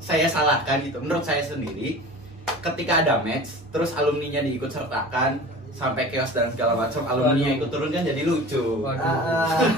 saya salahkan gitu. Menurut saya sendiri, ketika ada match, terus alumninya diikut sertakan sampai chaos dan segala macam, alumninya ikut turun kan jadi lucu. Waduh.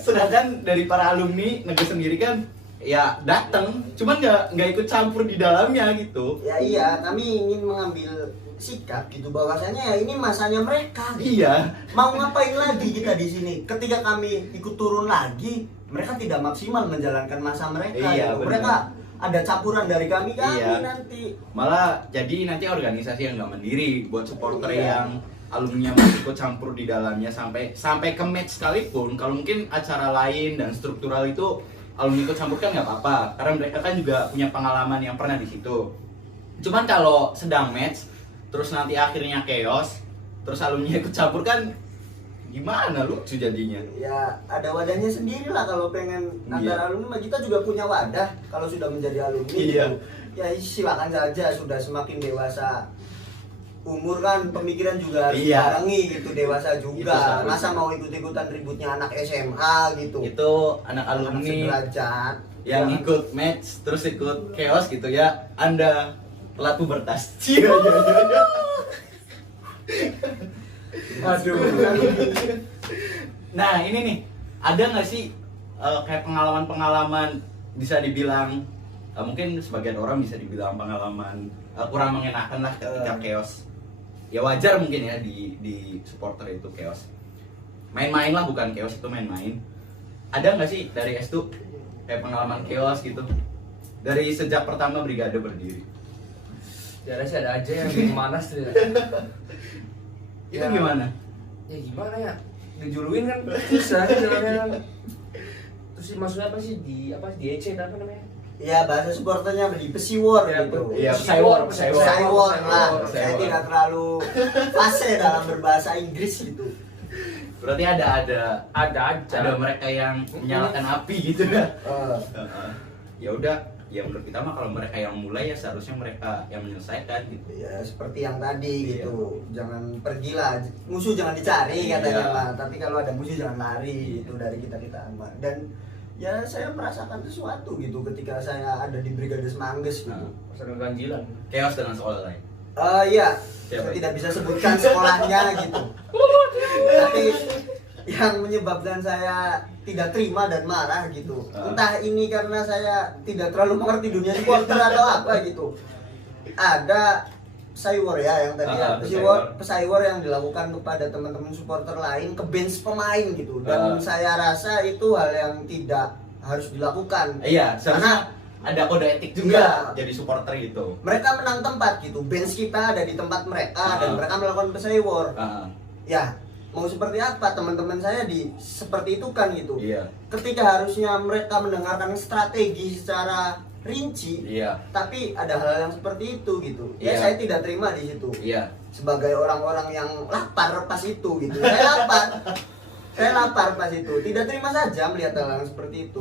Sedangkan dari para alumni negeri sendiri kan ya datang, cuman nggak ikut campur di dalamnya gitu. Ya iya, kami ingin mengambil sikap gitu bahwasanya ya ini masanya mereka. Iya. Mau ngapain lagi kita di sini? Ketika kami ikut turun lagi, mereka tidak maksimal menjalankan masa mereka. Iya, gitu. benar. Mereka ada campuran dari kami Iya. nanti. Malah jadi nanti organisasi yang nggak mandiri buat supporter yang alumninya masih ikut campur di dalamnya sampai ke match sekalipun. Kalau mungkin acara lain dan struktural itu alumni ikut campur kan nggak apa-apa, karena mereka kan juga punya pengalaman yang pernah di situ. Cuman kalau sedang match terus nanti akhirnya chaos, terus alumni ikut campur kan gimana, lucu jadinya. Ya ada wadahnya sendiri lah kalau pengen antara alumni. Kita juga punya wadah kalau sudah menjadi alumni. Iya. Gitu. Ya silakan saja, sudah semakin dewasa umur kan, pemikiran juga harus dibarengi gitu, dewasa juga. Itu Masa mau ikut-ikutan ributnya anak SMA gitu. Itu anak alumni Anak sederajat yang ikut match terus ikut chaos gitu ya, Anda telat pubertas. Iya. Aduh. Nah ini nih, ada nggak sih kayak pengalaman-pengalaman bisa dibilang mungkin sebagian orang bisa dibilang pengalaman kurang mengenakan lah ketika chaos. Ya wajar mungkin ya di supporter itu chaos. Main-main lah, bukan chaos itu main-main. Ada nggak sih dari S2 kayak pengalaman chaos gitu? Dari sejak pertama brigade berdiri. Ya sih ada aja yang bikin panas tuh ya. Itu Ya. gimana? Ya gimana ya? Dijuluin kan susah jalannya. Terus maksudnya apa sih di EC apa namanya? Ya bahasa supporternya di pesiwor Ya, gitu. Iya, Pesaiwor, Pesaiwor lah. Saya Pesaiwor. tidak terlalu fase dalam berbahasa Inggris gitu. Berarti ada Ada mereka yang menyalakan api gitu ya. Eh, Ya udah, ya menurut kita mah kalau mereka yang mulai ya seharusnya mereka yang menyelesaikan gitu. ya seperti yang tadi Iya. gitu. Jangan pergilah, musuh jangan dicari katanya Iya. mah. Tapi kalau ada musuh jangan lari itu dari kita mah. Dan ya saya merasakan sesuatu gitu ketika saya ada di Brigade Semangges gitu. masa keganjilan. Chaos dengan sekolah lain. Iya, Siapa saya itu? tidak bisa sebutkan sekolahnya gitu. Tapi yang menyebabkan saya tidak terima dan marah gitu. Entah ini karena saya tidak terlalu mengerti dunia supporter atau apa gitu. Ada pesaiwor ya yang tadi ya, pesaiwor yang dilakukan kepada teman-teman supporter lain ke bench pemain gitu. Dan saya rasa itu hal yang tidak harus dilakukan. Iya, seharusnya ada kode etik juga Iya. jadi supporter gitu. Mereka menang tempat gitu. Bench kita ada di tempat mereka dan mereka melakukan pesaiwor. Ya, mau seperti apa teman-teman saya seperti itu kan gitu. Iya. Ketika harusnya mereka mendengarkan strategi secara rinci, tapi ada hal yang seperti itu gitu. Ya Iya. saya tidak terima di situ. Iya. Sebagai orang-orang yang lapar pas itu gitu. Saya lapar. Saya lapar pas itu. Tidak terima saja melihat hal yang seperti itu.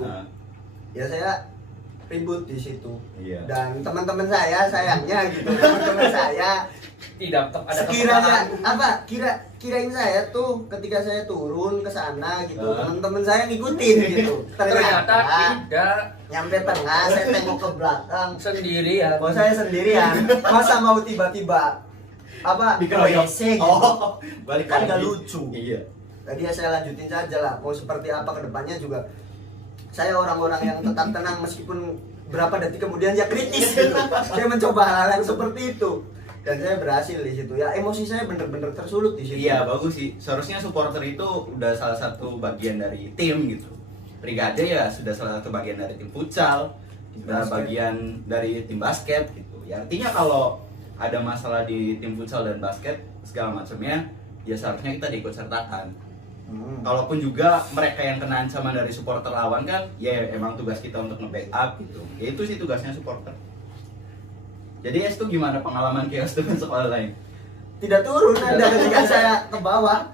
Ya saya ribut di situ. Iya. Dan teman-teman saya sayangnya gitu. Teman-teman saya Tidak tetap ada sekiranya kirain saya tuh ketika saya turun ke sana gitu, teman-teman saya ngikutin gitu. Ternyata tidak, Nyampe tengah saya tengok ke belakang, sendirian. oh saya sendirian. Masa mau tiba-tiba Dikeroyok. WC gitu. Oh, balik Kan lagi. gak lucu. Iya. Tadi ya saya lanjutin saja lah. Mau seperti apa kedepannya juga. Saya orang-orang yang tetap tenang meskipun berapa detik kemudian ya kritis gitu. Saya mencoba hal yang seperti itu. Dan saya berhasil di situ ya, emosi saya bener-bener tersulut di situ. Iya, bagus sih. Seharusnya supporter itu udah salah satu bagian dari tim gitu. Brigade ya sudah salah satu bagian dari tim futsal, udah bagian dari tim basket gitu. Ya artinya kalau ada masalah di tim futsal dan basket segala macamnya, ya seharusnya kita diikut sertakan. Kalaupun juga mereka yang kena ancaman dari supporter lawan kan, ya emang tugas kita untuk nge-backup gitu. Ya itu sih tugasnya supporter. Jadi es tuh gimana pengalaman chaos dengan sekolah lain? Tidak turun Anda ketika saya ke bawah.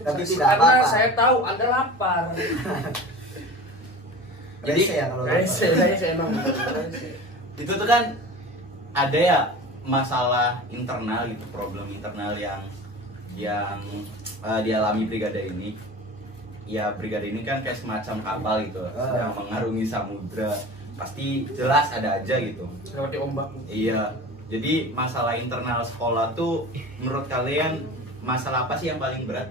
Tapi tidak Karena apa-apa. saya tahu Anda lapar. Jadi Rese ya kalau Saya emang rese. itu tuh kan ada ya masalah internal gitu, problem internal yang yang dialami brigade ini. Ya brigade ini kan kayak semacam kapal gitu, sedang mengarungi samudra. Pasti jelas ada aja gitu. Lewati ombak. Iya. Jadi masalah internal sekolah tuh menurut kalian masalah apa sih yang paling berat?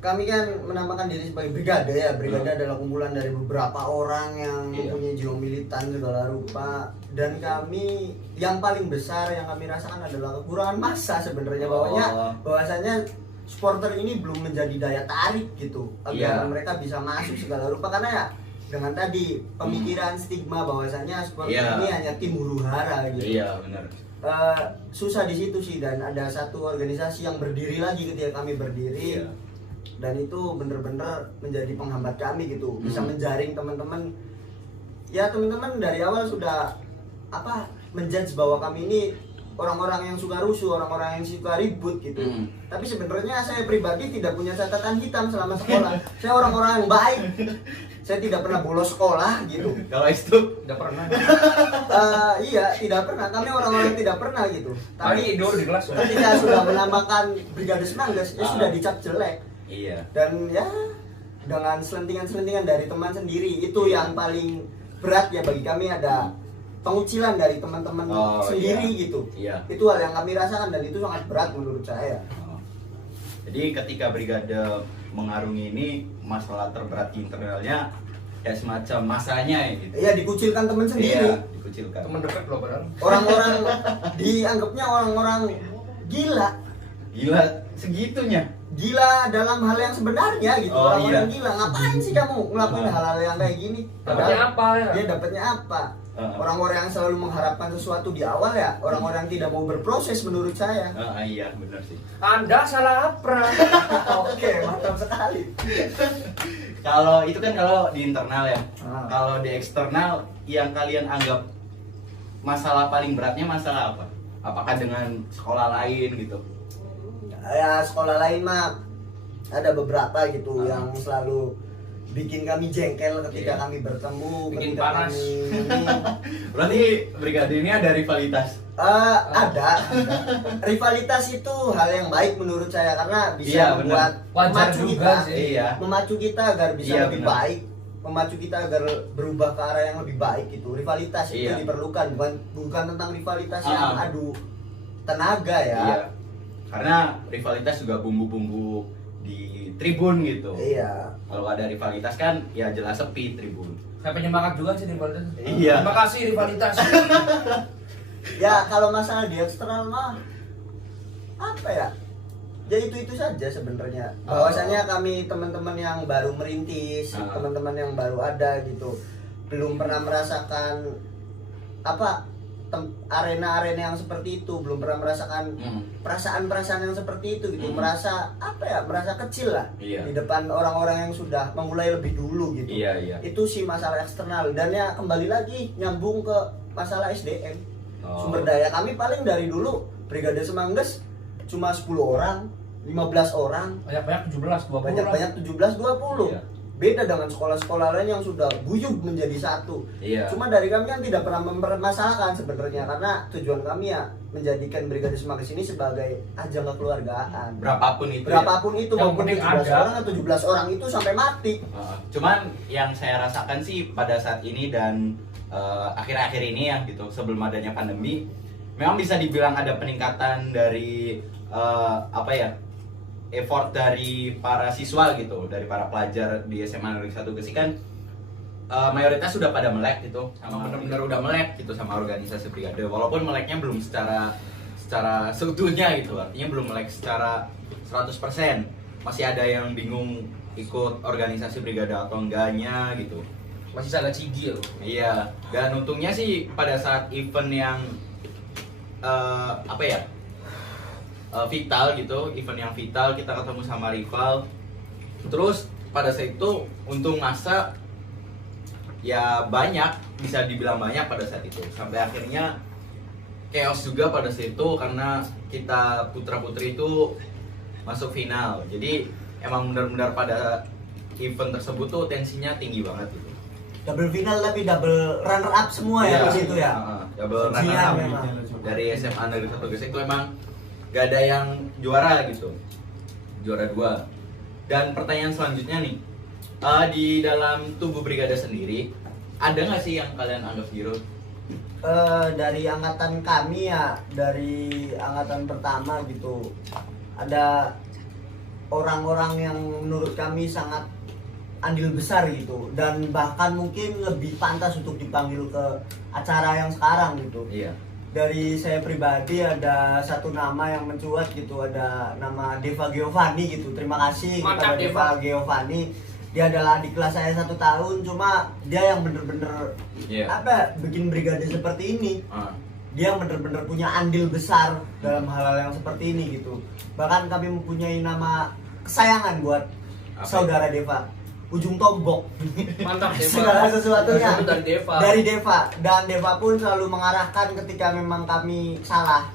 Kami kan menamakan diri sebagai brigade ya. Brigade adalah kumpulan dari beberapa orang yang mempunyai jiwa militan segala rupa. Dan kami yang paling besar yang kami rasakan adalah kekurangan massa sebenarnya. Bahwasanya supporter ini belum menjadi daya tarik gitu agar mereka bisa masuk segala rupa, karena ya dengan tadi pemikiran stigma bahwasanya supporter ini hanya tim huru-hara gitu. Iya benar. Susah di situ sih, dan ada satu organisasi yang berdiri lagi ketika kami berdiri. Dan itu bener-bener menjadi penghambat kami gitu, bisa menjaring teman-teman. Ya teman-teman dari awal sudah menjudge bahwa kami ini orang-orang yang suka rusuh, orang-orang yang suka ribut gitu. Tapi sebenarnya saya pribadi tidak punya catatan hitam selama sekolah. Saya orang-orang yang baik. Saya tidak pernah bolos sekolah gitu. Kalau itu Tidak pernah. Iya, tidak pernah. Kami orang-orang yang tidak pernah gitu. Tapi tidur di kelas. ketika sudah menamakan Brigade Semangges, ya sudah dicap jelek. iya. Dan ya dengan selentingan-selentingan dari teman sendiri itu yang paling berat ya bagi kami, ada pengucilan dari teman-teman sendiri gitu. Iya. Itu hal yang kami rasakan dan itu sangat berat menurut saya. Jadi ketika brigade mengarungi ini, masalah terberat di internalnya ya semacam masanya ya gitu. Iya, dikucilkan teman sendiri. Iya, dikucilkan. Teman dekat loh padahal. Orang-orang dianggapnya orang-orang gila. Gila segitunya. Gila dalam hal yang sebenarnya gitu. Orang-orang gila. Ngapain sih kamu ngelakuin hal-hal yang kayak gini? Dapatnya apa ya? Dia dapatnya apa? Orang-orang yang selalu mengharapkan sesuatu di awal ya, orang-orang yang tidak mau berproses menurut saya. Iya, benar sih. Anda salah kaprah. Oke, mantap sekali. Kalau itu kan kalau di internal ya. Kalau di eksternal yang kalian anggap masalah paling beratnya masalah apa? Apakah dengan sekolah lain gitu? Ya sekolah lain mah ada beberapa gitu yang selalu bikin kami jengkel ketika kami bertemu, Bikin ketika panas. kami ini. Berarti brigade ini ada rivalitas. Ada. Rivalitas itu hal yang baik menurut saya karena bisa Iya, membuat Wajar memacu juga kita, sih. Iya. memacu kita agar bisa Iya, lebih benar. baik, memacu kita agar berubah ke arah yang lebih baik gitu. Rivalitas itu Iya. diperlukan, bukan tentang rivalitas yang adu tenaga ya. Iya. Karena rivalitas juga bumbu-bumbu di tribun gitu. Iya. Kalau ada rivalitas kan ya jelas sepi tribun. Saya penyemangat juga sih rivalitas. Iya. Terima kasih rivalitas. Ya kalau masalah di eksternal mah apa ya? Ya itu saja sebenarnya. Bahwasanya kami teman-teman yang baru merintis, teman-teman yang baru ada gitu, belum pernah merasakan arena-arena yang seperti itu, belum pernah merasakan perasaan-perasaan yang seperti itu gitu. Merasa merasa kecil lah di depan orang-orang yang sudah memulai lebih dulu gitu. Iya. Itu sih masalah eksternal, dan ya kembali lagi nyambung ke masalah SDM. Sumber daya kami paling dari dulu Brigade Semangges cuma 10 orang, 15 orang, Banyak-banyak 17, 20. banyak-banyak 17, 20. Iya. Beda dengan sekolah-sekolah lain yang sudah guyup menjadi satu. Iya. Cuma dari kami kan tidak pernah mempermasalahkan sebenarnya, karena tujuan kami ya menjadikan Brigade Semangges ini sebagai ajang kekeluargaan. Berapapun itu. Berapapun itu, Yang maupun penting 17 ada. orang atau 17 orang itu sampai mati. Cuman yang saya rasakan sih pada saat ini dan akhir-akhir ini ya gitu, sebelum adanya pandemi, memang bisa dibilang ada peningkatan dari effort dari para siswa gitu, dari para pelajar di SMA Negeri 1 Gresik kan mayoritas sudah pada melek gitu, sama benar-benar udah melek gitu sama organisasi brigade, walaupun meleknya belum secara seutuhnya gitu, artinya belum melek secara 100%, masih ada yang bingung ikut organisasi brigade atau enggaknya gitu. Masih agak cigi ya. Iya, dan untungnya sih pada saat event yang vital gitu, event yang vital, kita ketemu sama rival. Terus pada saat itu untung masa ya banyak, bisa dibilang banyak pada saat itu. Sampai akhirnya chaos juga pada saat itu karena kita putra-putri itu masuk final. Jadi emang benar-benar pada event tersebut tuh tensinya tinggi banget gitu. Double final tapi double runner up semua ya di situ ya. Double runner Ujian up memang. dari SMA Negeri 1 Gresik itu emang gak ada yang juara gitu, juara 2. Dan pertanyaan selanjutnya nih, di dalam tubuh brigade sendiri ada nggak sih yang kalian anggap hero? Dari angkatan kami ya, dari angkatan pertama gitu, ada orang-orang yang menurut kami sangat andil besar gitu, dan bahkan mungkin lebih pantas untuk dipanggil ke acara yang sekarang gitu. Iya. Dari saya pribadi ada satu nama yang mencuat gitu, ada nama Deva Giovanni gitu. Terima kasih Mantap, kepada Deva Giovanni. Dia adalah adik kelas saya 1 tahun, cuma dia yang bener-bener bikin brigade seperti ini. Dia yang bener-bener punya andil besar dalam hal-hal yang seperti ini gitu. Bahkan kami mempunyai nama kesayangan buat saudara Deva, Ujung Tombok. Mantap Deva. Segala sesuatunya Dari Deva. dari Deva, dan Deva pun selalu mengarahkan ketika memang kami salah.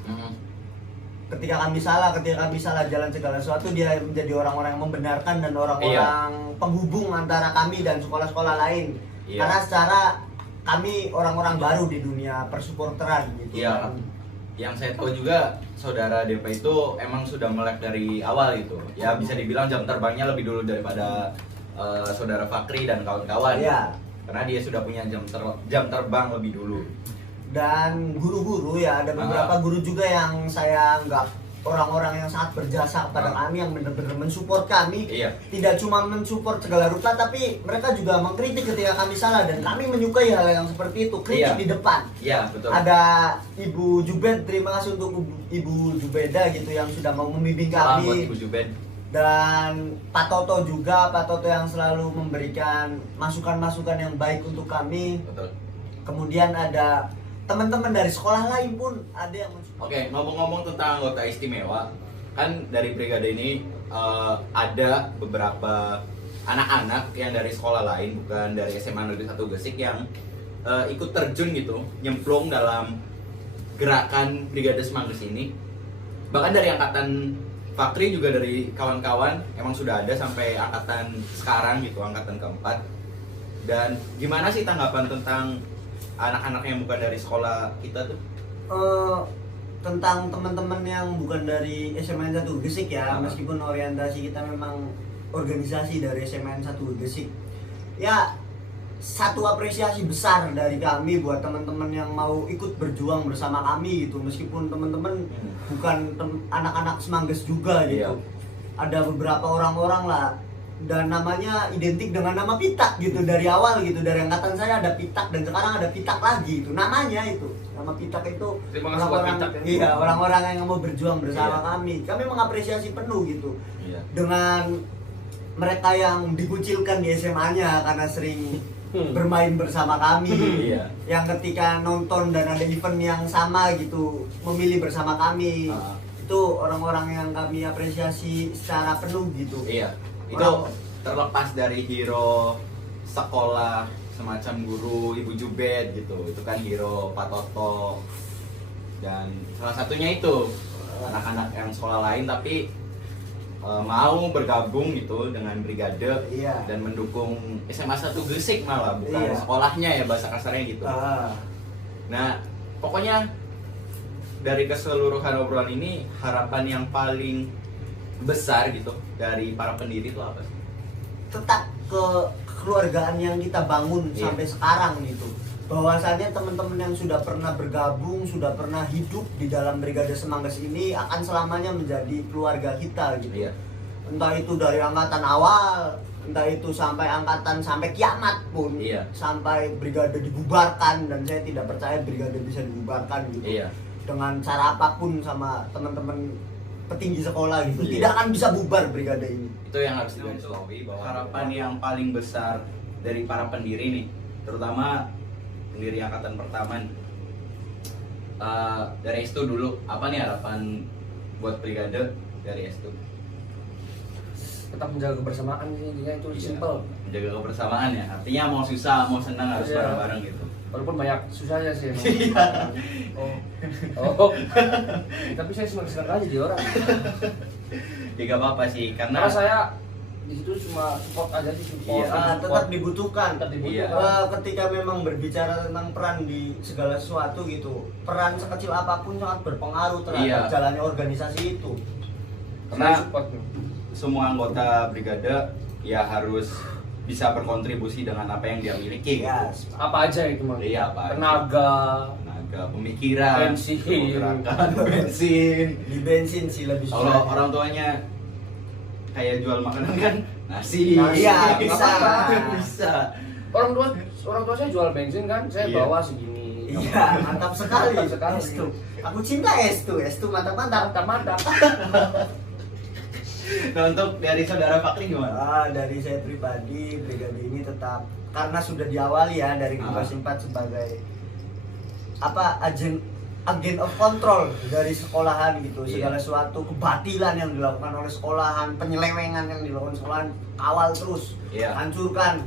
Ketika kami salah jalan segala sesuatu, dia menjadi orang-orang yang membenarkan dan orang-orang penghubung antara kami dan sekolah-sekolah lain. Karena secara kami orang-orang baru di dunia persupporteran gitu. Iya. Yang saya tahu juga saudara Deva itu emang sudah melek dari awal gitu. Ya bisa dibilang jam terbangnya lebih dulu daripada saudara Fakri dan kawan-kawan. Iya. Karena dia sudah punya jam terbang lebih dulu. Dan guru-guru ya, ada beberapa guru juga yang saya anggap orang-orang yang sangat berjasa kepada kami, yang benar-benar mensupport kami. Iya. Tidak cuma mensupport segala rupa, tapi mereka juga mengkritik ketika kami salah, dan kami menyukai hal yang seperti itu. Kritik di depan. Iya, betul. Ada Ibu Jubed, terima kasih untuk Ibu Jubeda gitu yang sudah mau membimbing Salam buat kami. Ibu Jubed. Dan Pak Toto juga, Pak Toto yang selalu memberikan masukan-masukan yang baik untuk kami. Betul. Kemudian ada teman-teman dari sekolah lain pun ada yang Oke, ngomong-ngomong tentang anggota istimewa, kan dari brigade ini ada beberapa anak-anak yang dari sekolah lain, bukan dari SMA Negeri 1 Gresik, yang ikut terjun gitu, nyemplung dalam gerakan Brigade Semangges ini. Bahkan dari angkatan Fakri juga, dari kawan-kawan emang sudah ada sampai angkatan sekarang gitu, angkatan keempat. Dan gimana sih tanggapan tentang anak-anak yang bukan dari sekolah kita tuh? Tentang teman-teman yang bukan dari SMN 1 Gresik ya, meskipun orientasi kita memang organisasi dari SMN 1 Gresik. Ya, satu apresiasi besar dari kami buat teman-teman yang mau ikut berjuang bersama kami gitu, meskipun teman-teman bukan anak-anak Semangges juga gitu. Ada beberapa orang-orang lah, dan namanya identik dengan nama Pitak gitu dari awal gitu. Dari angkatan saya ada Pitak, dan sekarang ada Pitak lagi itu namanya. Itu nama Pitak itu orang-orang yang mau berjuang bersama kami mengapresiasi penuh gitu dengan mereka yang dikucilkan di SMA-nya karena sering bermain bersama kami, yang ketika nonton dan ada event yang sama gitu memilih bersama kami. Itu orang-orang yang kami apresiasi secara penuh gitu. Itu terlepas dari hero sekolah semacam guru, Ibu Jubed gitu, itu kan hero Pak Toto, dan salah satunya itu anak-anak yang sekolah lain tapi mau bergabung gitu dengan brigade dan mendukung SMA 1 Gresik, malah bukan sekolahnya ya, bahasa kasarnya gitu. Nah, pokoknya dari keseluruhan obrolan ini, harapan yang paling besar gitu dari para pendiri itu apa sih? Tetap kekeluargaan yang kita bangun sampai sekarang gitu. Bahwasannya teman-teman yang sudah pernah bergabung, sudah pernah hidup di dalam Brigade Semangges ini akan selamanya menjadi keluarga kita gitu. Entah itu dari angkatan awal, entah itu sampai angkatan sampai kiamat pun, sampai brigade dibubarkan, dan saya tidak percaya brigade bisa dibubarkan gitu. Dengan cara apapun sama teman-teman petinggi sekolah gitu, tidak akan bisa bubar brigade ini. Itu yang harus digarisbawahi, bahwa harapan yang paling besar dari para pendiri nih, terutama pendiri angkatan pertama nih, dari S2 dulu, apa nih harapan buat brigade dari S2? Tetap menjaga kebersamaan sih, intinya itu simple. Menjaga kebersamaan ya, artinya mau susah mau senang harus bareng-bareng gitu. Walaupun banyak susahnya sih emang. Tapi saya senang aja jadi orang. Ya gak apa-apa sih, karena saya di situ cuma support aja sih, support. Iya. Tetap dibutuhkan. Tetap Iya. dibutuhkan. Ketika memang berbicara tentang peran di segala sesuatu gitu, peran sekecil apapun sangat berpengaruh terhadap Iya. jalannya organisasi itu. Karena Saya support. semua anggota brigade ya harus bisa berkontribusi dengan apa yang dia miliki Ya, gitu. Apa aja itu mah? Iya, apa aja. Tenaga, Pemikiran, Bensin. pergerakan, bensin. di bensin sih lebih Kalau susah. orang tuanya kayak jual makanan kan nasi. Nasi, Iya, nggak bisa. apa-apa. Bisa. Orang tua saya jual bensin kan, saya Iya. bawa segini. Iya, mantap sekali. Mantap sekali. Estu. Aku cinta Estu mantap-mantap. Mantap. Nah, untuk dari saudara Fakri gimana? Dari saya pribadi, brigade ini tetap karena sudah diawali ya dari Tugas 4 sebagai agen of control dari sekolahan gitu. Iya. Segala suatu kebatilan yang dilakukan oleh sekolahan, penyelewengan yang dilakukan sekolahan, kawal terus, Iya. hancurkan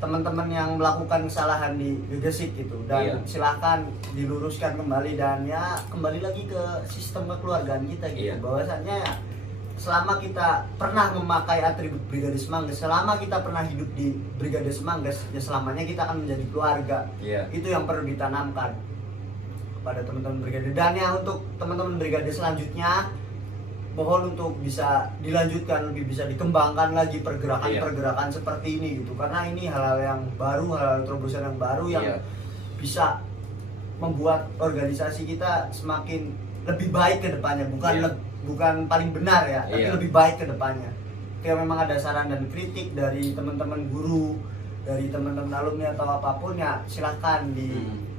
teman-teman yang melakukan kesalahan di Gegesik gitu, dan Iya. silahkan diluruskan kembali dan ya kembali lagi ke sistem kekeluargaan kita gitu. Iya. Bahwasannya ya selama kita pernah memakai atribut Brigade Semangges, selama kita pernah hidup di Brigade Semangges, ya selamanya kita akan menjadi keluarga. Iya. Itu yang perlu ditanamkan kepada teman-teman brigade. Dan ya untuk teman-teman brigade selanjutnya, mohon untuk bisa dilanjutkan, lebih bisa dikembangkan lagi pergerakan-pergerakan seperti ini gitu. Karena ini hal-hal yang baru, hal-hal terobosan yang baru yang Iya. bisa membuat organisasi kita semakin lebih baik ke depannya, Iya. bukan paling benar ya, tapi Iya. lebih baik ke depannya. Jika memang ada saran dan kritik dari teman-teman guru, dari teman-teman alumni atau apapun ya silahkan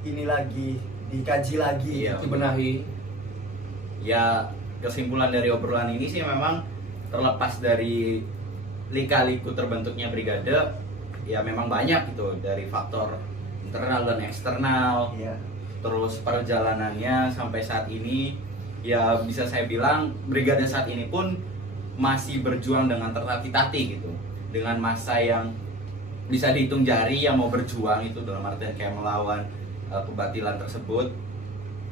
ini lagi dikaji lagi. Iya. Dibenahi. Ya, kesimpulan dari obrolan ini sih memang terlepas dari lika-liku terbentuknya brigade, ya memang banyak gitu dari faktor internal dan eksternal. Iya. Terus perjalanannya sampai saat ini ya bisa saya bilang brigade saat ini pun masih berjuang dengan tertatih-tatih gitu, dengan masa yang bisa dihitung jari yang mau berjuang itu dalam artian kayak melawan kebatilan tersebut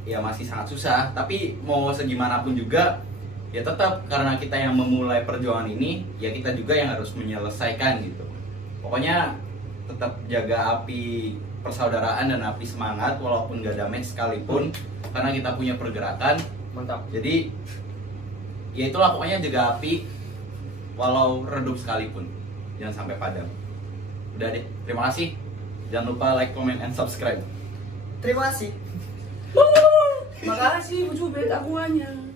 ya masih sangat susah. Tapi mau segimanapun juga ya tetap karena kita yang memulai perjuangan ini ya kita juga yang harus menyelesaikan gitu. Pokoknya tetap jaga api persaudaraan dan api semangat walaupun gak damai sekalipun, karena kita punya pergerakan. Mantap. Jadi ya itulah pokoknya jaga api walau redup sekalipun, jangan sampai padam. Udah deh, terima kasih. Jangan lupa like, comment, and subscribe. Terima kasih. Makasih Bu Jubed akuannya.